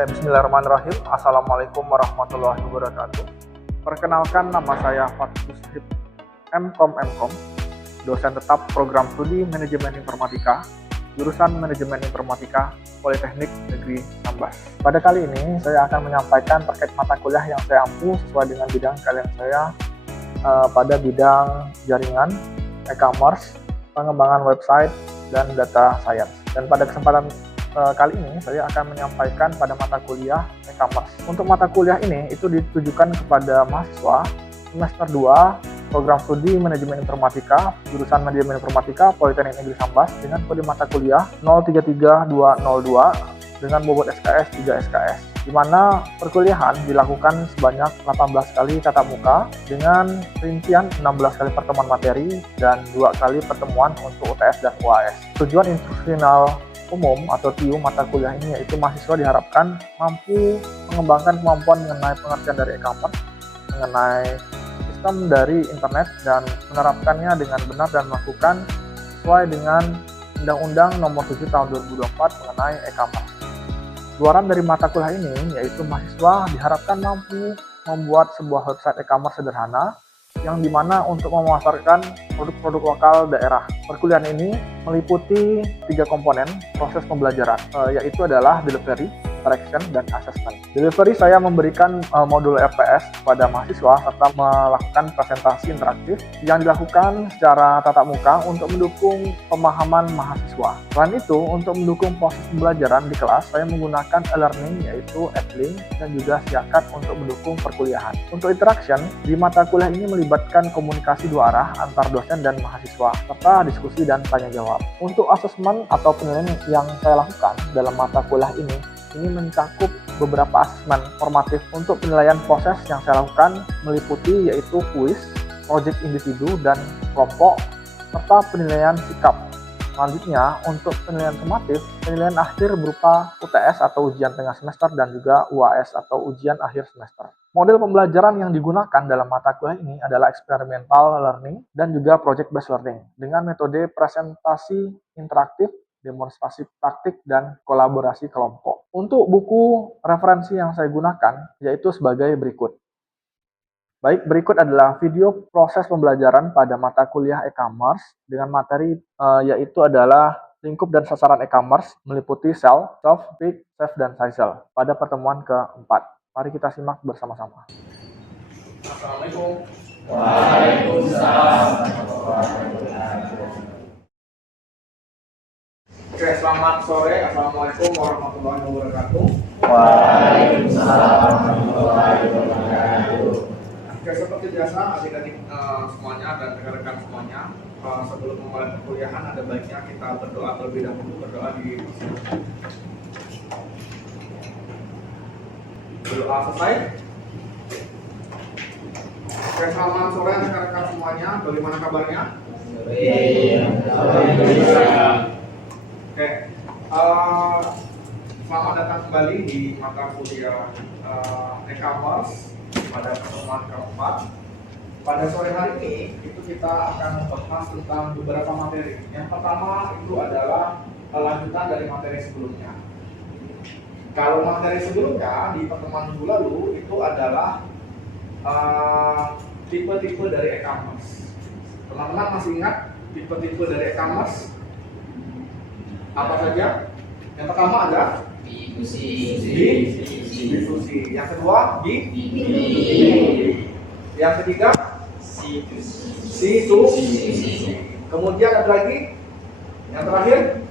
Oke, bismillahirrahmanirrahim. Assalamualaikum warahmatullahi wabarakatuh. Perkenalkan, nama saya Fatus Hib MKom, dosen tetap program studi Manajemen Informatika, jurusan Manajemen Informatika, Politeknik Negeri Sambas. Pada kali ini, saya akan menyampaikan terkait mata kuliah yang saya ampu sesuai dengan bidang kalian saya pada bidang jaringan, e-commerce, pengembangan website, dan data science. Dan pada kesempatan kali ini saya akan menyampaikan pada mata kuliah e-commerce. Untuk mata kuliah ini itu ditujukan kepada mahasiswa semester 2 program studi Manajemen Informatika, jurusan Manajemen Informatika, Politeknik Negeri Sambas dengan kode mata kuliah 033202 dengan bobot SKS 3 SKS, di mana perkuliahan dilakukan sebanyak 18 kali tatap muka dengan rincian 16 kali pertemuan materi dan 2 kali pertemuan untuk UTS dan UAS. Tujuan instruksional umum atau TIU mata kuliah ini yaitu mahasiswa diharapkan mampu mengembangkan kemampuan mengenai pengertian dari e-commerce, mengenai sistem dari internet, dan menerapkannya dengan benar dan melakukan sesuai dengan Undang-Undang Nomor 7 Tahun 2024 mengenai e-commerce. Luaran dari mata kuliah ini yaitu mahasiswa diharapkan mampu membuat sebuah website e-commerce sederhana yang dimana untuk memasarkan produk-produk lokal daerah. Perkuliahan ini meliputi 3 komponen proses pembelajaran, yaitu adalah delivery, interaction, dan assessment. Delivery, saya memberikan modul RPS kepada mahasiswa serta melakukan presentasi interaktif yang dilakukan secara tatap muka untuk mendukung pemahaman mahasiswa. Selain itu, untuk mendukung proses pembelajaran di kelas, saya menggunakan e-learning yaitu Edlink dan juga Siakat untuk mendukung perkuliahan. Untuk interaction, di mata kuliah ini melibatkan komunikasi 2 arah antar dosen dan mahasiswa, serta diskusi dan tanya jawab. Untuk asesmen atau penilaian yang saya lakukan dalam mata kuliah ini mencakup beberapa asesmen formatif untuk penilaian proses yang saya lakukan, meliputi yaitu kuis, proyek individu dan kelompok, serta penilaian sikap. Selanjutnya, untuk penilaian sumatif, penilaian akhir berupa UTS atau ujian tengah semester dan juga UAS atau ujian akhir semester. Model pembelajaran yang digunakan dalam mata kuliah ini adalah experimental learning dan juga project based learning dengan metode presentasi interaktif, demonstrasi praktik, dan kolaborasi kelompok. Untuk buku referensi yang saya gunakan yaitu sebagai berikut. Baik, berikut adalah video proses pembelajaran pada mata kuliah e-commerce dengan materi yaitu adalah lingkup dan sasaran e-commerce meliputi sell, self, pick, save, dan sizel pada pertemuan keempat. Mari kita simak bersama-sama. Assalamualaikum. Waalaikumsalam. Oke, selamat sore. Assalamualaikum warahmatullahi wabarakatuh. Waalaikumsalam warahmatullahi wabarakatuh. Oke, seperti biasa adik-adik semuanya dan rekan-rekan semuanya, sebelum memulai perkuliahan ada baiknya kita berdoa terlebih dahulu. Berdoa di berdoa selesai. Oke, selamat sore rekan-rekan semuanya. Bagaimana kabarnya? Oke, selamat datang kembali di mata kuliah e-commerce pada pertemuan keempat. Pada sore hari ini itu kita akan membahas tentang beberapa materi. Yang pertama itu adalah lanjutan dari materi sebelumnya. Kalau materi sebelumnya di pertemuan minggu lalu itu adalah tipe-tipe dari e-commerce. Teman-teman masih ingat tipe-tipe dari e-commerce? Apa saja? Yang pertama ada B2C. Yang kedua B2B. Yang ketiga C2C. Kemudian ada lagi yang terakhir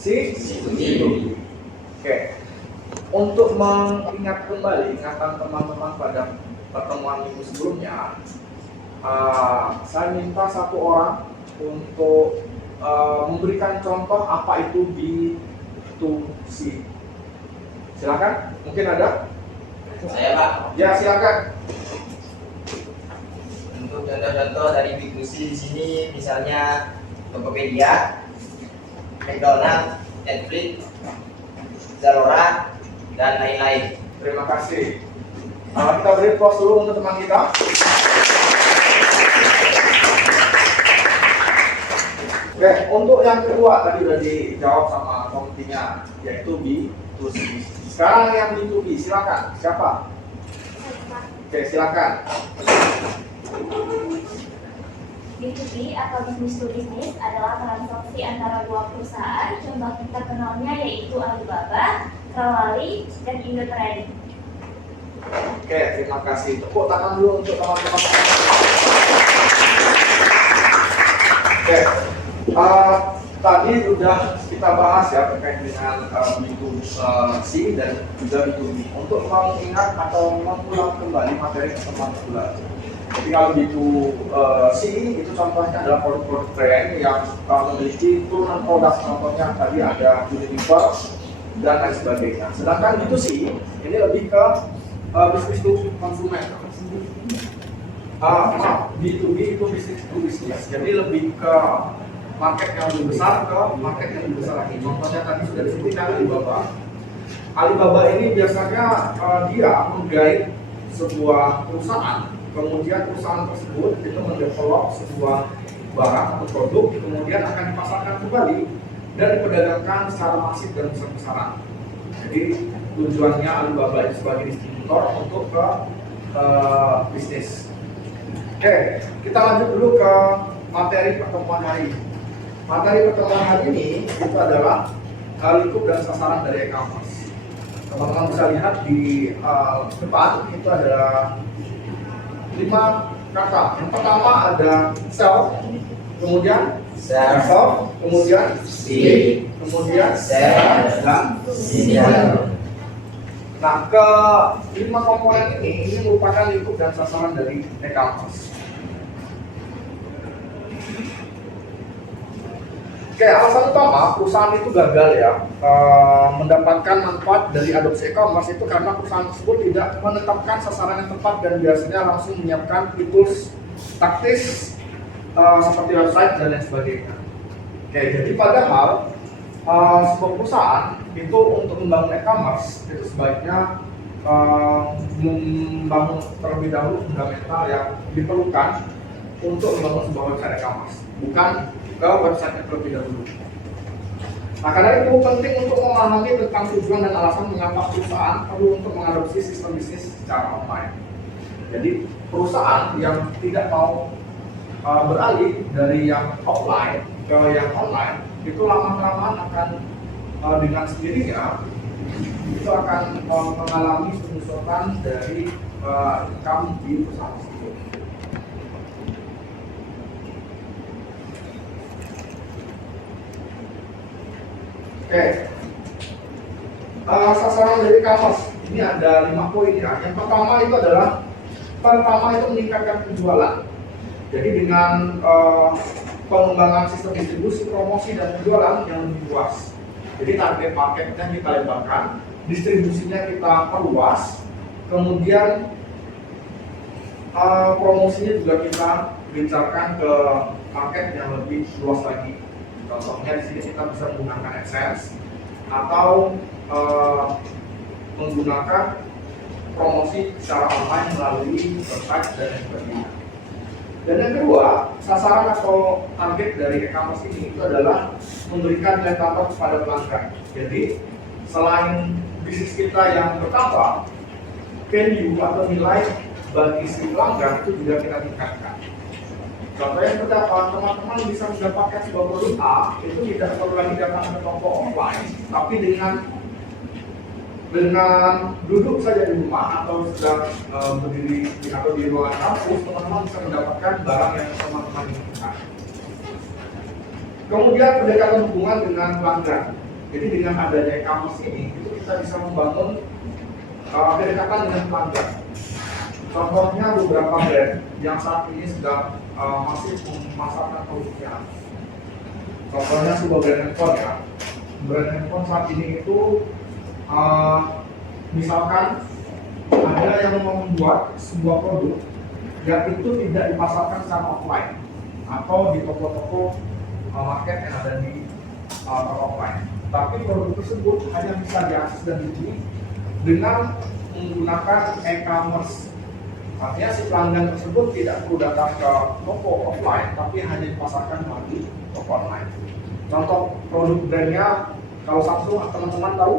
C2C. Oke. Untuk mengingat kembali ingatan teman-teman pada pertemuan minggu sebelumnya, saya minta 1 orang untuk memberikan contoh apa itu B2C. Silakan, mungkin ada? Saya, Pak. Ya, silakan. Untuk contoh-contoh dari B2C di sini misalnya Tokopedia, McDonald's, Netflix, Zalora, dan lain-lain. Terima kasih. Kita beri applause dulu untuk teman kita. Oke, untuk yang kedua tadi udah dijawab sama komodinya, yaitu B2C. Sekarang yang B2B, silakan. Siapa? Oke, silakan. B2B atau business to business adalah transaksi antara dua perusahaan. Contoh kita kenalnya yaitu Alibaba, Rawali, dan Indotrade. Oke, terima kasih. Tepuk tangan dulu untuk teman-teman. Oke, tadi sudah kita bahas ya terkait dengan B2C dan juga B2B. Untuk mengingat atau mengulang kembali materi pertemuan bulan. Jadi kalau B2C itu contohnya adalah produk-produk brand yang memiliki turunan produk, contohnya tadi ada Unilever dan lain sebagainya. Sedangkan B2C ini lebih ke bisnis to konsumen. B2B itu bisnis to bisnis. Jadi lebih ke market yang lebih besar ke market yang lebih besar lagi. Contohnya tadi sudah disebutkan Alibaba. Alibaba ini biasanya dia menggait sebuah perusahaan, kemudian perusahaan tersebut itu mendevelop sebuah barang atau produk, kemudian akan dipasarkan kembali dan diperdagangkan secara masif dan besar-besaran. Jadi tujuannya Alibaba itu sebagai distributor untuk ke bisnis. Oke, kita lanjut dulu ke materi pertemuan hari ini. Materi pertemuan hari ini itu adalah lingkup dan sasaran dari e-commerce. Teman-teman bisa lihat di depan itu adalah 5 kata. Yang pertama ada sell, kemudian serve, kemudian see, kemudian share, dan share. Nah, ke 5 komponen ini merupakan lingkup dan sasaran dari e-commerce. Oke, alasan utama perusahaan itu gagal ya mendapatkan manfaat dari adopsi e-commerce itu karena perusahaan tersebut tidak menetapkan sasaran yang tepat dan biasanya langsung menyiapkan tools taktis seperti website dan lain sebagainya. Oke, jadi padahal sebuah perusahaan itu untuk membangun e-commerce itu sebaiknya membangun terlebih dahulu fundamental yang diperlukan untuk membangun sebuah website e-commerce, bukan ke website terlebih dahulu. Nah, karena itu penting untuk memahami tentang tujuan dan alasan mengapa perusahaan perlu untuk mengadopsi sistem bisnis secara online. Jadi perusahaan yang tidak mau beralih dari yang offline ke yang online itu lama-kelamaan akan dengan sendirinya itu akan mengalami penyusutan dari income di perusahaan tersebut. Oke, sasaran dari e-commerce ini ada 5 poin ya. Yang pertama itu meningkatkan penjualan. Jadi dengan pengembangan sistem distribusi, promosi dan penjualan yang lebih luas. Jadi target marketnya kita lebarkan, distribusinya kita perluas, kemudian promosinya juga kita gencarkan ke market yang lebih luas lagi. Contohnya di sini kita bisa menggunakan AdSense atau menggunakan promosi secara online melalui website dan sebagainya. Dan yang kedua, sasaran atau target dari e-commerce ini itu adalah memberikan nilai tambah kepada pelanggan. Jadi selain bisnis kita yang bertambah, value atau nilai bagi si pelanggan itu juga kita tingkatkan. Contohnya seperti apa? Teman-teman bisa mendapatkan sebuah produk A itu tidak perlu lagi datang ke toko offline, tapi dengan duduk saja di rumah atau sedang berdiri atau di ruangan kampus, teman-teman bisa mendapatkan barang yang teman-teman inginkan. Kemudian pendekatan hubungan dengan pelanggan. Jadi dengan adanya e-commerce ini, itu kita bisa membangun kedekatan dengan pelanggan. Contohnya beberapa brand yang saat ini sedang masih memasarkan produknya. Contohnya sebuah brand handphone ya. Brand handphone saat ini itu misalkan ada yang membuat sebuah produk yang itu tidak dipasarkan secara offline atau di toko-toko market yang ada di toko offline, tapi produk tersebut hanya bisa diakses dan dibeli dengan menggunakan e-commerce. Artinya si pelanggan tersebut tidak perlu datang ke toko offline, tapi hanya dipasarkan melalui toko online. Contoh produk brandnya Kalau Samsung teman-teman tahu?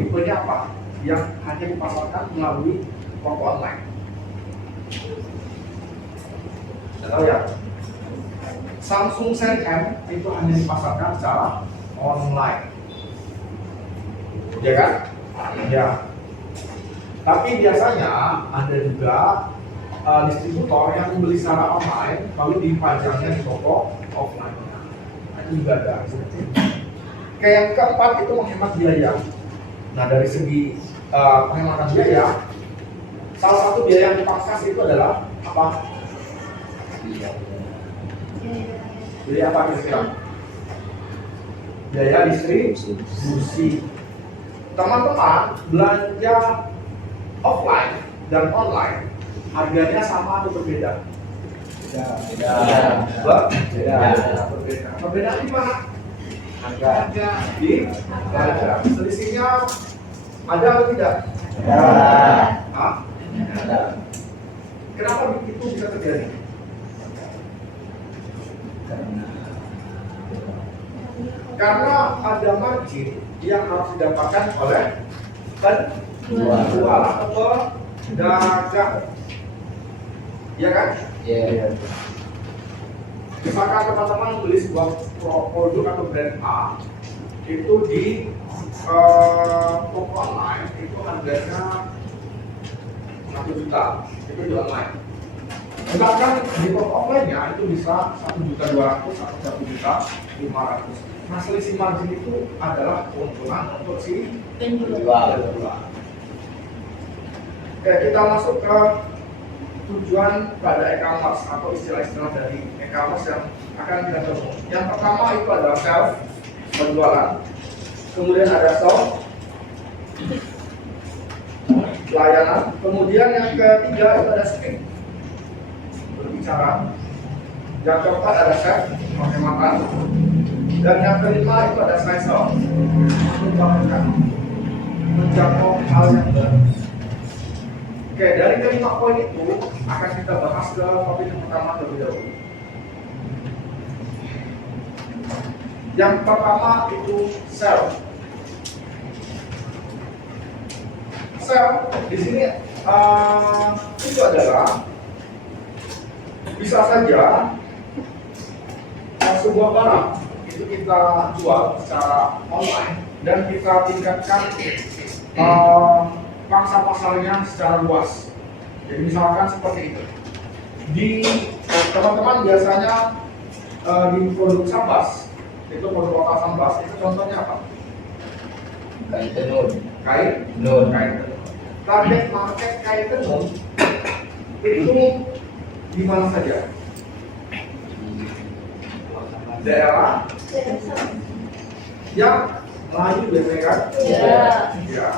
Tipenya apa? Yang hanya dipasarkan melalui toko online. Tidak tahu ya? Samsung Zen M itu hanya dipasarkan secara online. Ya kan? Ya. Tapi biasanya ada juga distributor yang membeli secara online lalu dipajangnya di toko offline. Nah, itu juga ada. Kayak yang keempat itu menghemat biaya. Nah, dari segi penghematan biaya, salah satu biaya yang dipangkas itu adalah apa? Biaya apa kira-kira? Biaya distribusi. Teman-teman belanja offline dan online harganya sama atau berbeda? Beda. Berbeda. Perbedaan di mana? Harga. Di harga. Selisihnya ada atau tidak? Hah? Ada. Kenapa itu bisa terjadi? Karena ada margin yang harus didapatkan oleh penjual atau pedagang. Ya kan? Iya. Misalkan teman-teman beli sebuah produk atau brand A itu di toko online itu harganya 1 juta, itu di online. Misalkan di toko offline-nya itu bisa 1.200.000 atau 1.500.000. Nah, selisih margin itu adalah keuntungan untuk si penjual. Oke, kita masuk ke tujuan pada e-commerce atau istilah-istilah dari e-commerce yang akan kita temui. Yang pertama itu adalah self penjualan, kemudian ada shop layanan, kemudian yang ketiga itu ada speak berbicara, yang keempat ada chef penghematan, dan yang kelima itu ada slicer menjangkau hal yang baru. Oke, dari kelima poin itu akan kita bahas ke topik yang pertama terlebih dahulu. Yang pertama itu sell. Sell di sini itu adalah bisa saja sebuah barang itu kita jual secara online dan kita tingkatkan pangsa pasarnya secara luas. Jadi misalkan seperti itu. Di teman-teman biasanya di produk Sambas, itu produk lokal Sambas, itu contohnya apa? Kain tenun. Kain Tenun. tenun. Target market kain tenun itu di mana saja? Daerah yang Melayu biasanya kan? Ya.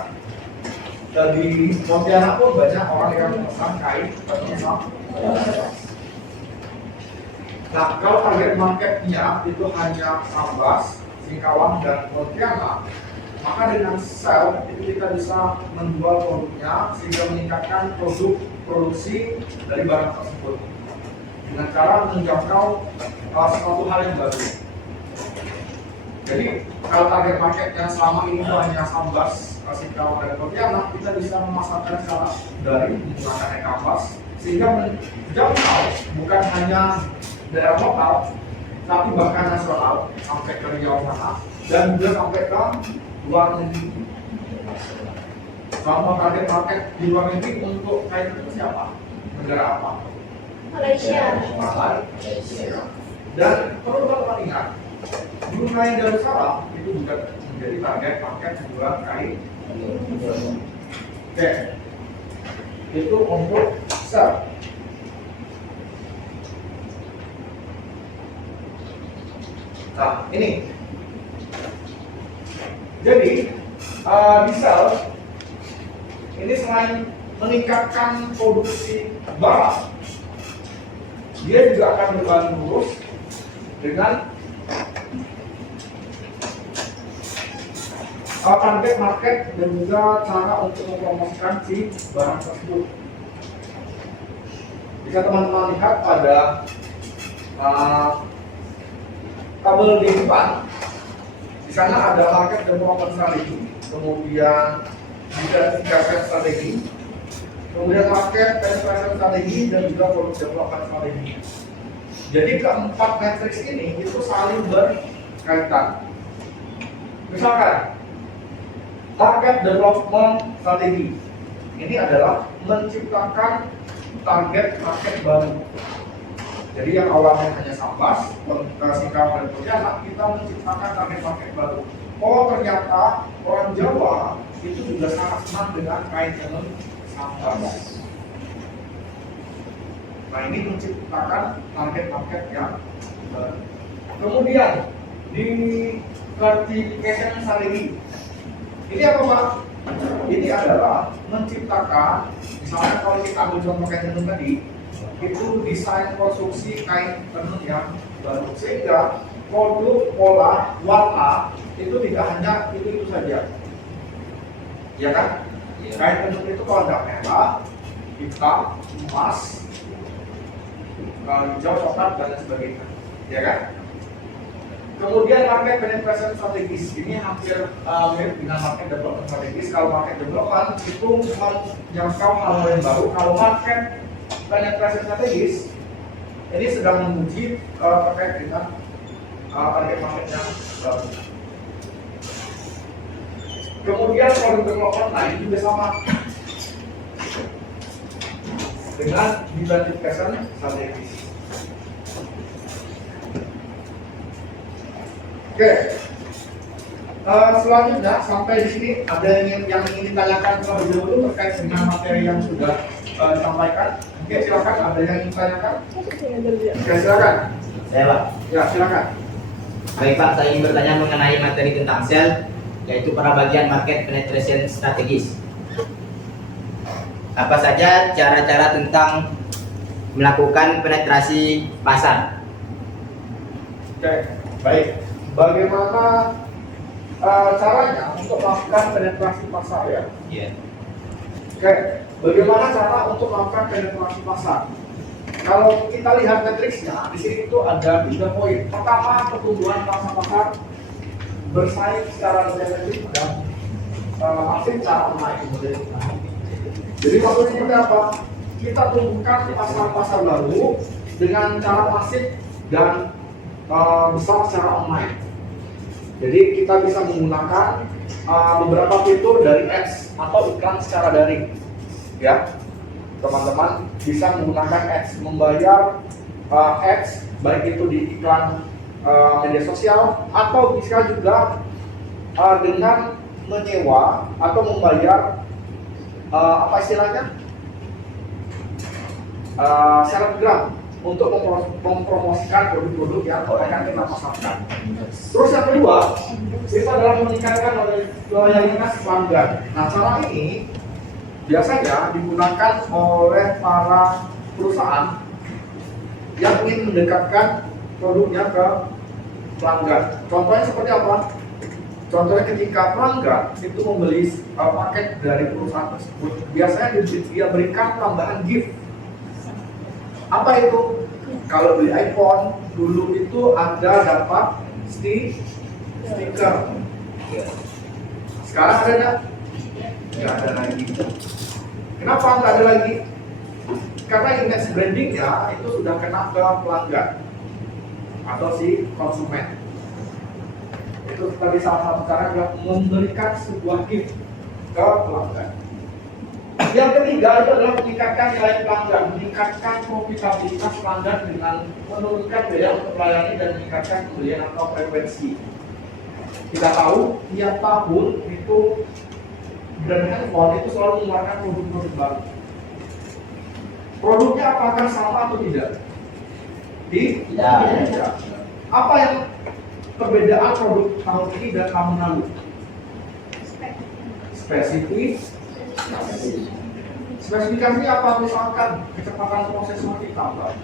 Dan di Pontianak pun banyak orang yang memesan kain tenun. Nah, kalau target marketnya itu hanya Sambas, Singkawang, dan Pontianak, maka dengan sell itu kita bisa menjual produknya sehingga meningkatkan produksi dari barang tersebut dengan cara menjangkau sesuatu hal yang baru. Jadi kalau target marketnya selama ini hanya Sambas, Singkawang, dan Pontianak, kita bisa memasarkan secara dari menggunakan e-commerce sehingga menjangkau bukan hanya daerah lokal, tapi bahkan nasional sampai ke Riau sana dan juga sampai ke luar negeri. Kalau target market di luar negeri untuk kain itu siapa? Negara apa? Malaysia. Malaysia. Dan perlu teman-teman ingat, Brunei Darussalam itu juga menjadi target market jual kain. Oke, itu untuk sell. Nah, ini. Jadi, di sell ini selain meningkatkan produksi barang, dia juga akan berjalan lurus dengan target market dan juga cara untuk mempromosikan si barang tersebut. Jika teman-teman lihat pada tabel di depan, di sana ada market development strategi, kemudian identification strategi, kemudian market penetration strategi, dan juga product development strategi. Jadi keempat matriks ini itu saling berkaitan. Misalkan target development strategi ini adalah menciptakan target market baru. Jadi yang awalnya hanya sambas, singkap dan pontianak, kita menciptakan target market baru. Oh ternyata orang Jawa itu juga sangat senang dengan kain tenun sambas. Nah ini menciptakan target market yang baru. Kemudian di classification strategi, ini apa Pak? Ini adalah menciptakan, misalnya kalau kita ambil contoh kain tenun tadi, itu desain konstruksi kain tenun yang baru, sehingga produk, pola, warna itu tidak hanya itu saja, ya kan? Kain tenun itu kalau nggak merah, hitam, emas, hijau, coklat dan lain sebagainya, ya kan? Kemudian market penetration strategis ini hampir mirip dengan market development strategis. Kalau market development itu menjangkau hal yang baru, kalau market penetration strategis ini sedang menguji terkait dengan target market yang baru. Kemudian product development lain juga sama dengan identification strategis. Oke, selanjutnya sampai di sini ada yang ingin ditanyakan terlebih dahulu terkait dengan materi yang sudah disampaikan. Oke, silakan. Ada yang ingin ditanyakan? Oke, silakan. Saya Pak. Ya, silakan. Baik Pak, saya ingin bertanya mengenai materi tentang sel, yaitu pada bagian market penetration strategis. Apa saja cara-cara tentang melakukan penetrasi pasar? Oke, baik. Bagaimana caranya untuk melakukan penetrasi pasar ya? Iya. Oke, bagaimana cara untuk melakukan penetrasi pasar? Kalau kita lihat matriksnya, di sini itu ada 3 poin. Pertama, pertumbuhan pangsa pasar bersaing secara domestik dan masif secara online. Jadi maksudnya seperti apa? Kita tumbuhkan pasar-pasar baru dengan cara masif dan besar secara online. Jadi kita bisa menggunakan beberapa fitur dari ads atau iklan secara daring, ya. Teman-teman bisa menggunakan ads, membayar ads baik itu di iklan media sosial atau bisa juga dengan menyewa atau membayar apa istilahnya selebgram untuk mempromosikan produk-produk yang akan kita pasarkan. Terus yang kedua, itu adalah meningkatkan loyalitas pelanggan. Nah, cara ini biasanya digunakan oleh para perusahaan yang ingin mendekatkan produknya ke pelanggan. Contohnya seperti apa? Contohnya ketika pelanggan itu membeli paket dari perusahaan tersebut, biasanya dia berikan tambahan gift. Apa itu? Kalau beli iPhone dulu itu ada dapat stiker. Sekarang ada nggak? Nggak ada lagi. Kenapa nggak ada lagi? Karena indeks brandingnya itu sudah kena ke pelanggan atau si konsumen. Itu tadi salah satu cara yang memberikan sebuah gift ke pelanggan. Yang ketiga itu adalah meningkatkan nilai pelanggan, meningkatkan profitabilitas pelanggan dengan menurunkan biaya untuk melayani dan meningkatkan pembelian atau frekuensi. Kita tahu tiap tahun itu brand handphone itu selalu mengeluarkan produk-produk baru. Produknya apakah sama atau tidak? Tidak. Apa yang perbedaan produk tahun ini dan tahun lalu? Spesifikasi apa? Misalkan kecepatan prosesor ditambah.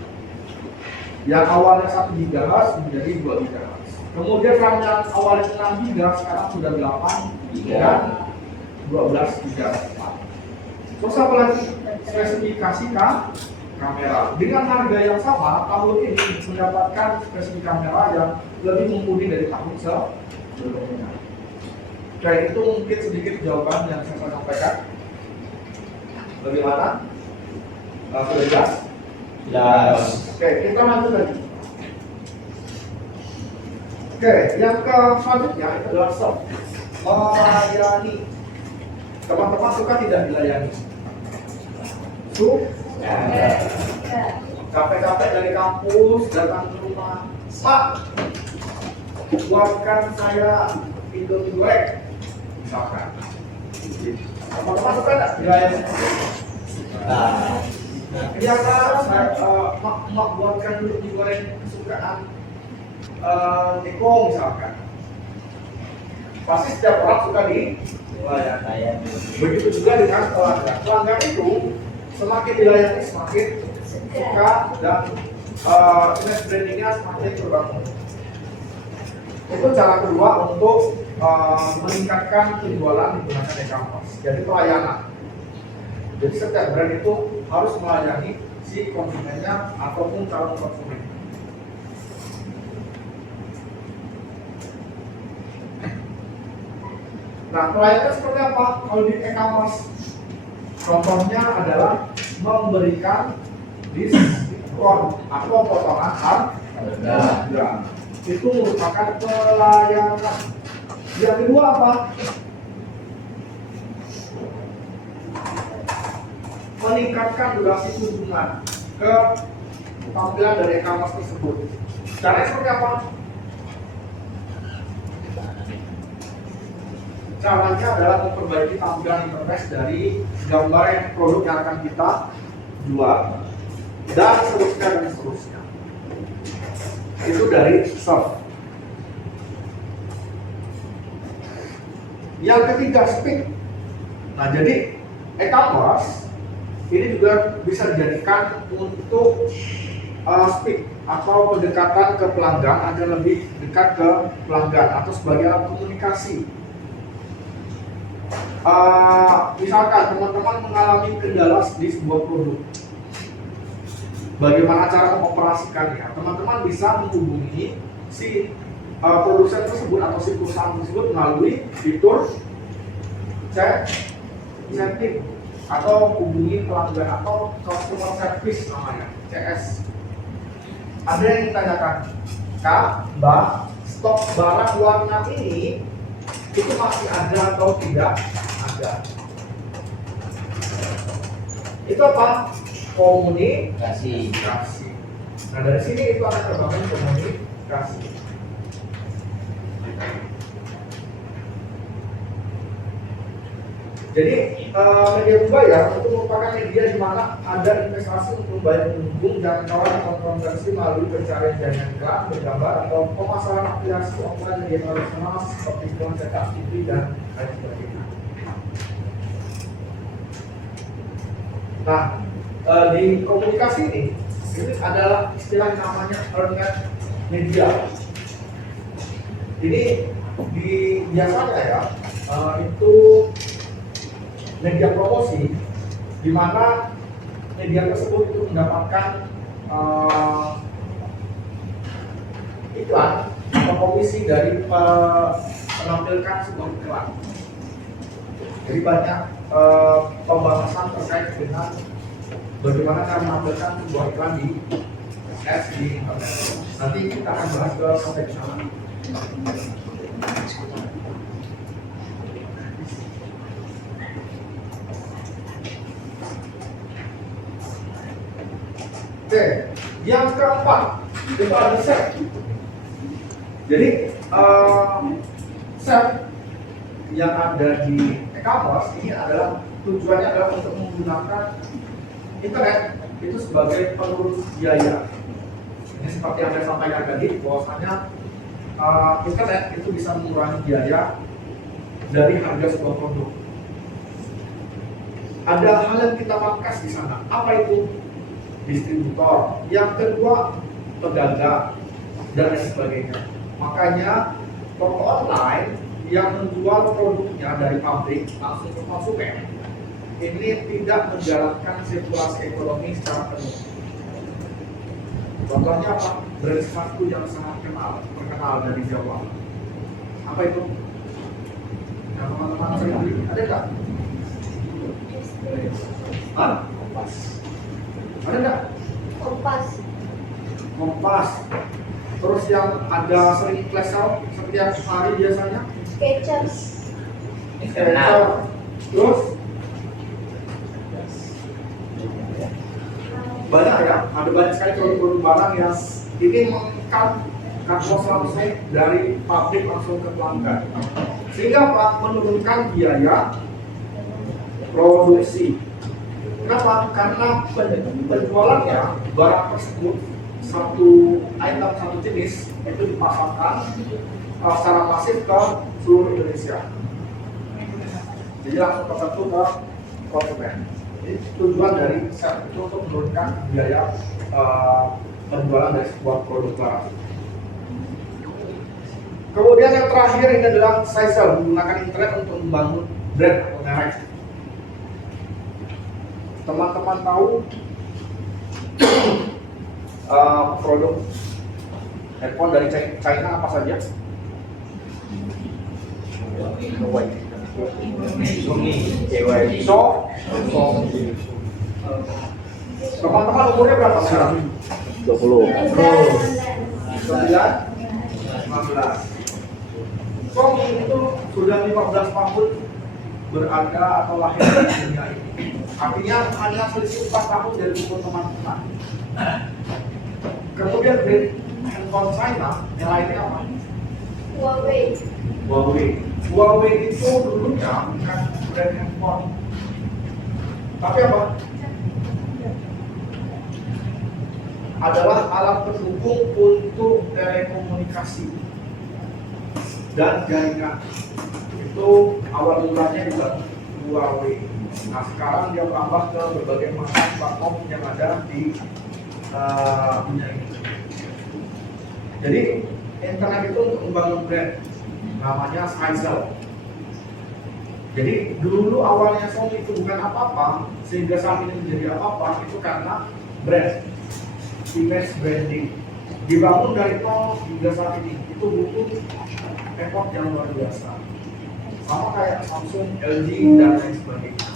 Yang awalnya 1 GHz menjadi 2 GHz. Kemudian RAM yang awalnya 6 GB sekarang sudah 8 dan 12 GHz. Terus apa lagi? Spesifikasi kamera. Dengan harga yang sama, tahun ini mendapatkan spesifikasi kamera yang lebih mumpuni dari tahun Oke, itu mungkin sedikit jawaban yang saya sampaikan. Bagaimana? Sudah jelas? Jelas. Oke, kita lanjut lagi. Oke, yang ke selanjutnya itu adalah soft. Melayani. Teman-teman suka tidak dilayani? Ya. Capek-capek dari kampus datang ke rumah, Pak, buatkan saya Indomie goreng, misalkan. Teman-teman suka nggak dilayani? Nah, Iya Kak, mak buatkan Indomie goreng kesukaan Niko misalkan. Pasti setiap orang suka dilayani. Begitu juga dengan pelanggan. Pelanggan itu semakin dilayani semakin suka dan image brandingnya semakin terbangun. Itu cara kedua untuk meningkatkan penjualan menggunakan e-commerce. Jadi pelayanan. Jadi setiap brand itu harus melayani si konsumennya ataupun calon konsumen. Nah, pelayanan seperti apa? Kalau di e-commerce, contohnya adalah memberikan diskon atau potongan harga. Itu merupakan pelayanan. Yang kedua apa? Meningkatkan durasi kunjungan ke tampilan dari e-commerce tersebut. Caranya seperti apa? Caranya adalah memperbaiki tampilan interface dari gambar produk yang akan kita jual dan seterusnya. Itu dari soft. Yang ketiga speed. Nah, jadi e-commerce ini juga bisa dijadikan untuk speed atau pendekatan ke pelanggan agar lebih dekat ke pelanggan atau sebagai alat komunikasi. Misalkan teman-teman mengalami kendala di sebuah produk, bagaimana cara mengoperasikannya? Teman-teman bisa menghubungi si produsen tersebut atau si perusahaan tersebut melalui fitur chat insentif atau hubungi pelanggan atau customer service namanya CS. Ada yang ditanyakan, Kak, Mbak, stok barang warna ini itu masih ada atau tidak ada? Itu apa? Komunikasi. Nah, dari sini itu akan terbangun komunikasi. Jadi media berbayar itu merupakan media di mana ada investasi untuk membayar pengunjung dan kawan konversi melalui pencarian jaringan iklan, bergambar atau pemasaran aplikasi offline media tradisional seperti iklan cetak TV dan lain sebagainya. Nah, di komunikasi ini adalah istilah yang namanya earned media. Ini biasanya ya itu media promosi, di mana media tersebut itu mendapatkan iklan atau komisi dari menampilkan sebuah iklan. Jadi banyak pembahasan terkait dengan bagaimana cara menampilkan sebuah iklan di internet. Nanti kita akan bahas ke konteks sana. Oke, yang keempat itu ada set. Jadi set yang ada di e-commerce ini adalah tujuannya adalah untuk menggunakan internet itu sebagai penurun biaya. Ini seperti yang saya sampaikan tadi, bahwasanya internet itu bisa mengurangi biaya dari harga sebuah produk. Ada hal yang kita pangkas di sana. Apa itu? Distributor, yang kedua pedagang dan lain sebagainya. Makanya toko online yang menjual produknya dari pabrik langsung ke konsumen ini tidak menjalankan sirkulasi ekonomi secara penuh. Contohnya apa? Brand sepatu yang sangat terkenal dari Jawa. Apa itu? Yang teman-teman sering beli, ada nggak? Hah? Kompas. Ada nggak? Kompas. Kompas. Terus yang ada sering flash out setiap hari biasanya? Skechers. Eksternal. Terus banyak ya, ada banyak sekali produk-produk barang yang ini mengangkat cost langsung dari pabrik langsung ke pelanggan, sehingga menurunkan biaya produksi. Kenapa? Karena penjualannya barang tersebut satu item, satu jenis itu dipasarkan secara masif ke seluruh Indonesia. Jadi langsung tersentuh ke konsumen. Jadi tujuan dari sel itu untuk menurunkan biaya penjualan dari sebuah produk barang. Kemudian yang terakhir ini adalah Sizell, menggunakan internet untuk membangun brand atau merek. Teman-teman tahu produk handphone dari China apa saja? Teman-teman umurnya berapa sekarang? 20. 15. Sony itu sudah 15 tahun berada atau lahir di dunia ini. Artinya hanya selisih 4 tahun dari umur teman-teman. Kemudian brand handphone China yang lainnya apa? Huawei. Huawei itu dulunya bukan brand handphone, tapi apa? Adalah alat pendukung untuk telekomunikasi dan jaringan. Itu awal mulanya juga Huawei. Nah sekarang dia merambah ke berbagai macam platform yang ada di dunia ini. Jadi internet itu untuk membangun brand, namanya Sizell. Jadi dulu awalnya Sony itu bukan apa-apa, sehingga saat ini menjadi apa-apa itu karena brand, image branding. Dibangun dari nol hingga saat ini itu butuh effort yang luar biasa. Sama kayak Samsung, LG dan lain sebagainya.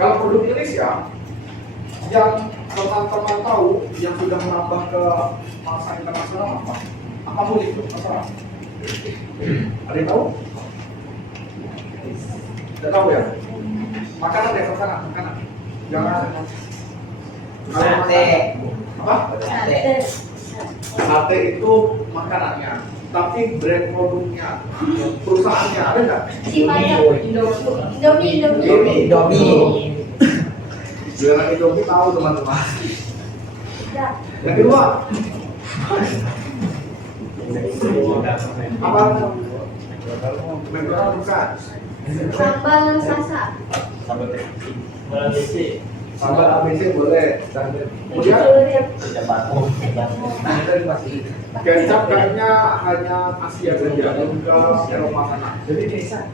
Kalau produk Indonesia yang teman-teman tahu yang sudah merambah ke masa internasional apa? Apapun itu, terserah. Ada yang tahu? Tidak tahu ya? Makanan deh, makanan. Jangan. Sate. Apa? Sate. Sate itu makanannya, tapi brand produknya, perusahaannya ada nggak? Indomie. Jualan Indomie tahu teman-teman. Yang kedua, apa? McDonald bukan. Sambal sasa. Sambal ABC boleh. Dan kemudian kecap kayaknya hanya Asia saja, juga Eropa sana. Jadi desa.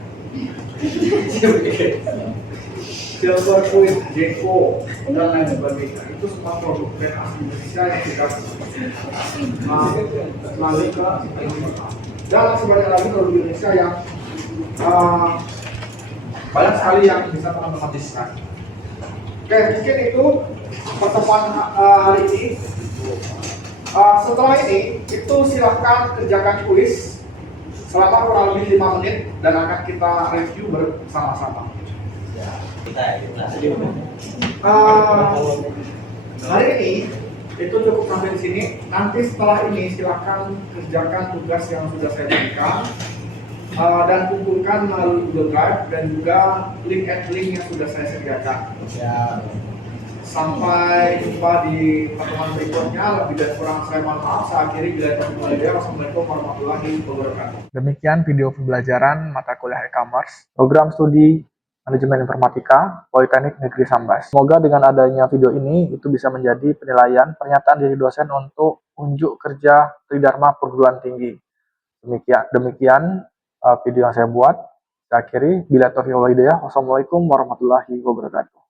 Silver Queen, Jeko, dan lain sebagainya. Itu semua produk brand asli Indonesia yang sudah melalui ke Indonesia. Dan sebanyak lagi produk Indonesia yang banyak sekali yang bisa teman-teman diskan. Oke, mungkin itu pertemuan hari ini. Setelah ini, itu silahkan kerjakan kuis selama kurang lebih 5 menit dan akan kita review bersama-sama. Hari ini itu cukup sampai di sini. Nanti setelah ini silahkan kerjakan tugas yang sudah saya berikan dan kumpulkan melalui Google Drive dan juga link yang sudah saya sediakan. Sampai jumpa di pertemuan berikutnya. Lebih dan kurang saya mohon maaf. Saya akhiri bila itu. Wassalamualaikum warahmatullahi wabarakatuh. Demikian video pembelajaran mata kuliah e-commerce, program studi Manajemen Informatika, Politeknik Negeri Sambas. Semoga dengan adanya video ini itu bisa menjadi penilaian pernyataan dari dosen untuk unjuk kerja Tridharma Perguruan Tinggi. Demikian video yang saya buat. Saya akhiri. Bila taufiq wal hidayah. Wassalamualaikum warahmatullahi wabarakatuh.